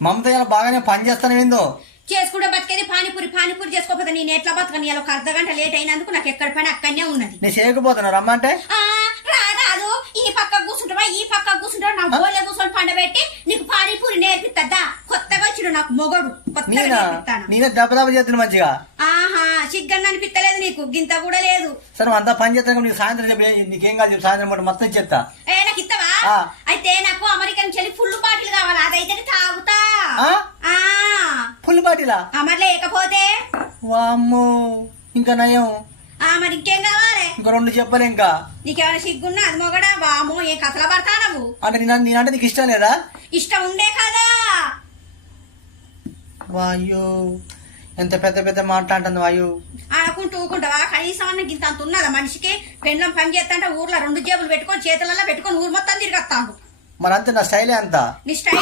మమత ఇలా బాగానే పని చేస్తాను ఏందో? చేసుకుంటే బతికేది పానీపూరి పానీపూరి చేసుకోకపోతే నేను ఎట్లా బతకని? ఇలా ఒక అర్ధ గంట లేట్ అయినందుకు నాకు ఎక్కడ పని అక్కడనే ఉన్నది. నేను చేయకపోతున్నా రమ్మంటే ఆ రా రాదు. ఈ పక్క కూర్చుంటావా ఈ పక్క కూర్చుంటావా? నా గోళ్ళ కూర్చొని పండబెట్టి నీకు పానీపూరి నేర్పిస్తుందా కొత్తగా వచ్చిడు నాకు మొగడు. కొత్తగా నేనా? నేర్పిస్తాను నేనే దెబ్బ దెబ్బ చేస్తున్నా మంచిగా? ఆహా సిగ్గన్న అనిపిస్తలేదు నీకు. గింత కూడా లేదు. సరే అంతా పని చేస్తాను నీకు సాయంత్రం చెప్పి నీకేం కాదు చెప్పు సాయంత్రం పూట మొత్తం చెప్తా ఏ నాకు ఇస్తావా ఆ. అయితే నాకు అమెరికన్ చెల్లి ఫుల్ బాటిల్ కావాలి అదైతే తాగుతా ఆ? ఆ ఫుల్ బాటిలా మరి లేకపోతే? వామ్మో ఇంకా నయం. ఆ మరి ఇంకేం కావాలి? ఇంకా రెండు చెప్పలే ఇంకా. నీకేమైనా సిగ్గున్నా? అది మొగడా? వామో ఏ కథల పడతానవు? అంటే నేను నేనంటే నీకు ఇష్టం లేదా? ఇష్టం ఉండే కదా. వాయో ఎంత పెద్ద పెద్ద మాట అంటుంది వాయు ఆడుకుంటూ ఊకుంటావా? కనీసం అన్న గింత అంత ఉన్నదా మనిషికి? పెండ్లం పని చేస్తా ఊర్లో రెండు జేబులు పెట్టుకొని చేతులలో పెట్టుకొని ఊరు మొత్తం తిరిగొస్తాడు. మరంతా నా స్టైలే అంతా. నీ స్టైల్